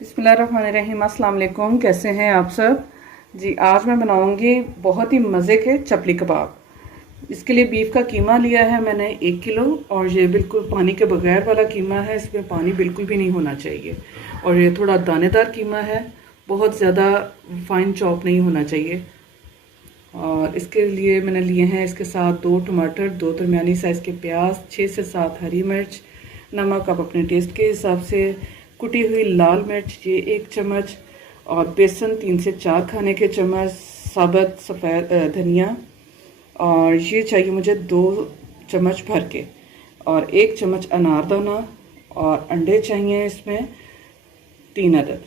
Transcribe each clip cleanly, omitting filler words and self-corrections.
बिस्मिल्लाहिर्रहमानिर्रहीम, अस्सलाम वालेकुम। कैसे हैं आप सब जी। आज मैं बनाऊंगी बहुत ही मज़े के चपली कबाब। इसके लिए बीफ का कीमा लिया है मैंने 1 किलो, और ये बिल्कुल पानी के बगैर वाला कीमा है। इसमें पानी बिल्कुल भी नहीं होना चाहिए, और ये थोड़ा दानेदार कीमा है, बहुत ज़्यादा फाइन चॉप नहीं होना चाहिए। और इसके लिए मैंने लिए हैं इसके साथ 2 टमाटर, 2 दरमियानी साइज़ के प्याज, 6 से 7 हरी मिर्च, नमक आप अपने टेस्ट के हिसाब से, कुटी हुई लाल मिर्च ये 1 चम्मच, और बेसन 3 से 4 खाने के चम्मच, साबुत सफ़ेद धनिया, और ये चाहिए मुझे 2 चम्मच भर के, और 1 चम्मच अनारदाना, और अंडे चाहिए इसमें 3 अदद।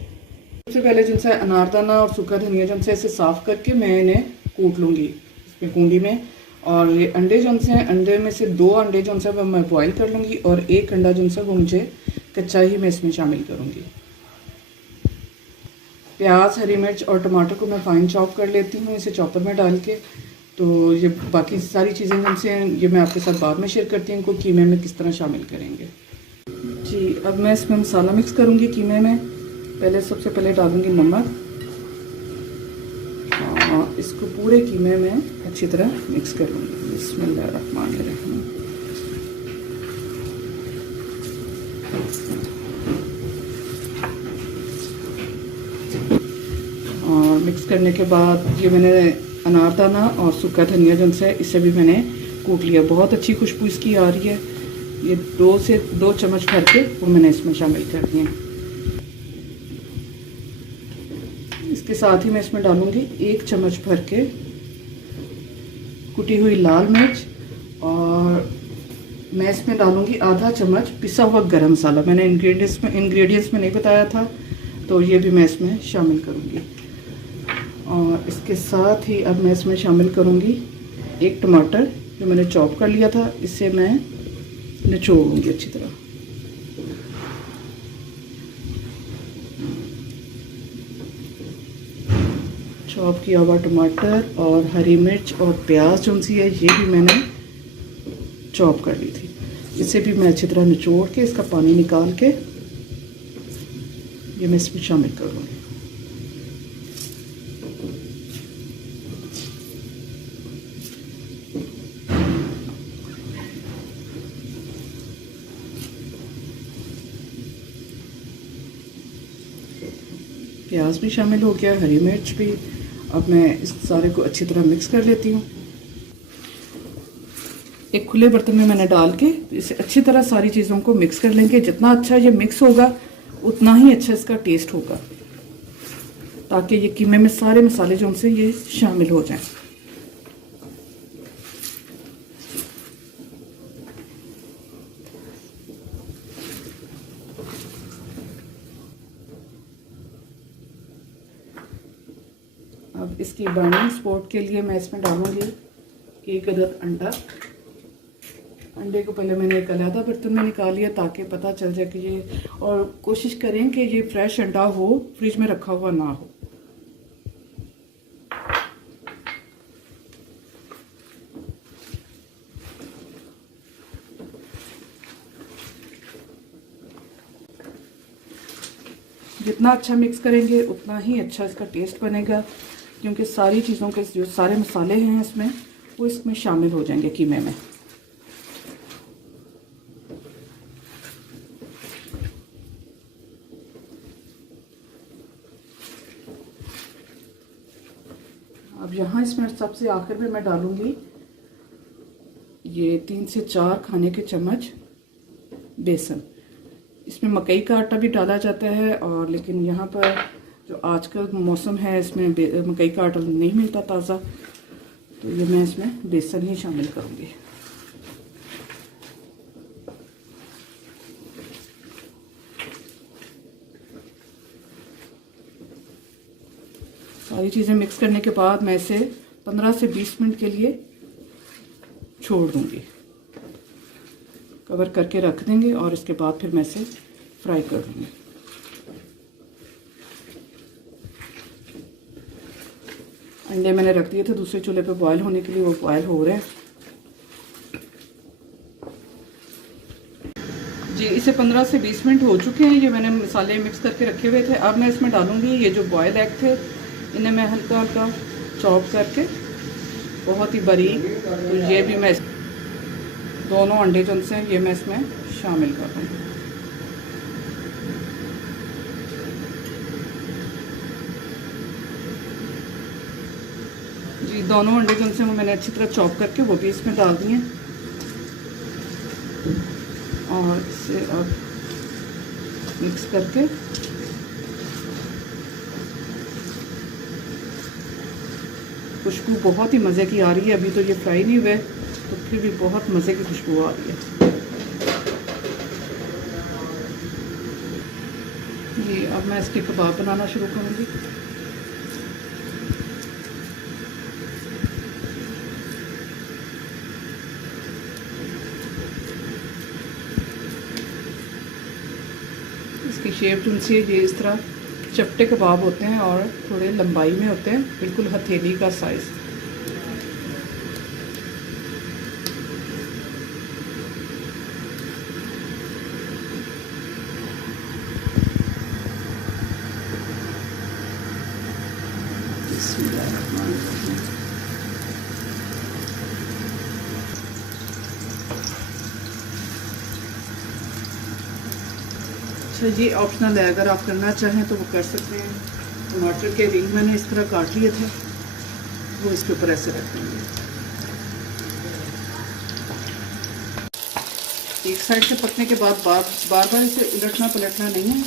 सबसे पहले जिनसे अनारदाना और सूखा धनिया जिनसे इसे साफ़ करके मैं इन्हें कूट लूँगी इसमें कूंडी में। और ये अंडे जो से अंडे में से 2 अंडे जो से वो मैं बॉईल कर लूँगी, और 1 अंडा जो से वो मुझे कच्चा ही मैं इसमें शामिल करूँगी। प्याज, हरी मिर्च और टमाटर को मैं फाइन चॉप कर लेती हूँ इसे चॉपर में डाल के। तो ये बाकी सारी चीज़ें जिनसे ये मैं आपके साथ बाद में शेयर करती हूँ, इनको कीमे में किस तरह शामिल करेंगे जी। अब मैं इसमें मसाला मिक्स करूँगी कीमे में। सबसे पहले डालूँगी नमक, और इसको पूरे कीमे में अच्छी तरह मिक्स कर लूँगी। बिस्मिल्लाहिर्रहमानिर्रहीम। और मिक्स करने के बाद ये मैंने अनारदाना और सूखा धनिया जिनसे इसे भी मैंने कूट लिया। बहुत अच्छी खुशबू इसकी आ रही है। ये 2 से 2 चम्मच भर के वो मैंने इसमें शामिल कर दिए। इसके साथ ही मैं इसमें डालूंगी 1 चम्मच भर के कुटी हुई लाल मिर्च, और मैं इसमें डालूंगी आधा चम्मच पिसा हुआ गरम मसाला। मैंने इंग्रेडिएंट्स में नहीं बताया था, तो ये भी मैं इसमें शामिल करूंगी। और इसके साथ ही अब मैं इसमें शामिल करूंगी 1 टमाटर जो मैंने चॉप कर लिया था, इसे मैं निचोड़ूंगी अच्छी तरह। चॉप किया हुआ टमाटर और हरी मिर्च और प्याज जो सी है ये भी मैंने चॉप कर ली थी। इसे भी मैं अच्छी तरह निचोड़ के इसका पानी निकाल के ये मैं इसमें शामिल कर लूँगी। प्याज भी शामिल हो गया, हरी मिर्च भी। अब मैं इस सारे को अच्छी तरह मिक्स कर लेती हूँ। एक खुले बर्तन में मैंने डाल के इसे अच्छी तरह सारी चीज़ों को मिक्स कर लेंगे। जितना अच्छा ये मिक्स होगा उतना ही अच्छा इसका टेस्ट होगा, ताकि ये कीमे में सारे मसाले जो उनसे ये शामिल हो जाएं। अब इसकी बाइंडिंग सपोर्ट के लिए मैं इसमें डालूंगी 1 अदद अंडा। अंडे को पहले मैंने एक अलग बर्तन में निकाल लिया ताकि पता चल जाए कि ये, और कोशिश करें कि ये फ्रेश अंडा हो, फ्रिज में रखा हुआ ना हो। जितना अच्छा मिक्स करेंगे उतना ही अच्छा इसका टेस्ट बनेगा, क्योंकि सारी चीज़ों के जो सारे मसाले हैं इसमें वो इसमें शामिल हो जाएंगे कीमे में। अब यहाँ इसमें सबसे आखिर में मैं डालूंगी ये 3 से 4 खाने के चम्मच बेसन। इसमें मकई का आटा भी डाला जाता है, और लेकिन यहाँ पर जो आजकल मौसम है इसमें मकई का आटा नहीं मिलता ताज़ा, तो ये मैं इसमें बेसन ही शामिल करूँगी। सारी चीज़ें मिक्स करने के बाद मैं इसे 15 से 20 मिनट के लिए छोड़ दूँगी। कवर करके रख देंगे, और इसके बाद फिर मैं इसे फ्राई कर दूँगी। अंडे मैंने रख दिए थे दूसरे चूल्हे पे बॉयल होने के लिए, वो बॉयल हो रहे हैं। जी इसे 15 से 20 मिनट हो चुके हैं। ये मैंने मसाले मिक्स करके रखे हुए थे। अब मैं इसमें डालूँगी ये जो बॉयल एग थे, इन्हें मैं हल्का हल्का चॉप करके बहुत ही बारीक, तो ये भी मैं दोनों अंडे जो से ये मैं इसमें शामिल कर दूँगी। जी दोनों अंडे जो से वो मैंने अच्छी तरह चॉप करके वो भी इसमें डाल दिए और इसे अब मिक्स करके खुशबू बहुत ही मज़े की आ रही है। अभी तो ये फ्राई नहीं हुए तो फिर भी बहुत मज़े की खुशबू आ रही है। जी अब मैं इसके कबाब बनाना शुरू करूँगी। इसकी शेप उनसे ये इस तरह चपटे कबाब होते हैं और थोड़े लंबाई में होते हैं, बिल्कुल हथेली का साइज़। अच्छा जी ऑप्शनल है, अगर आप करना चाहें तो वो कर सकते हैं। टमाटर के रिंग मैंने इस तरह काट लिए थे, वो इसके ऊपर ऐसे रख देंगे। एक साइड से पकने के बाद बार बार इसे उलटना पलटना नहीं है।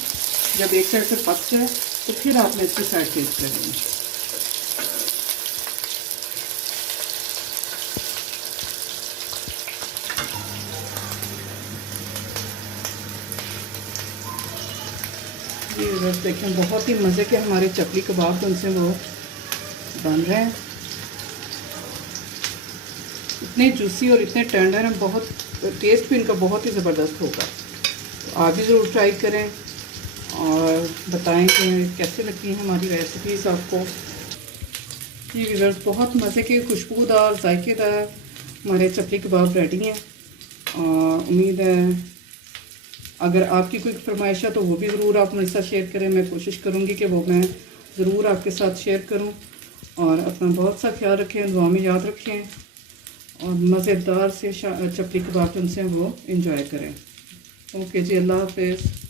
जब एक साइड से पक जाए तो फिर आपने इसकी साइड चेंज करनी है। ये बस देखें बहुत ही मज़े के हमारे चपली कबाब उनसे वो बन रहे हैं, इतने जूसी और इतने टेंडर हैं। बहुत टेस्ट भी इनका बहुत ही ज़बरदस्त होगा। तो आप भी ज़रूर ट्राई करें और बताएं कि कैसे लगती हैं हमारी रेसिपीज़ आपको। ये व्यूअर्स बहुत मज़े के खुशबूदार जायकेदार हमारे चपली कबाब रेडी हैं। उम्मीद है अगर आपकी कोई फरमाइश है तो वो भी ज़रूर आप मेरे साथ शेयर करें। मैं कोशिश करूँगी कि वो मैं ज़रूर आपके साथ शेयर करूँ। और अपना बहुत सा ख्याल रखें, दुआ में याद रखें और मज़ेदार से चपली कबाब उनसे वो इंजॉय करें। ओके जी, अल्लाह हाफ़िज़।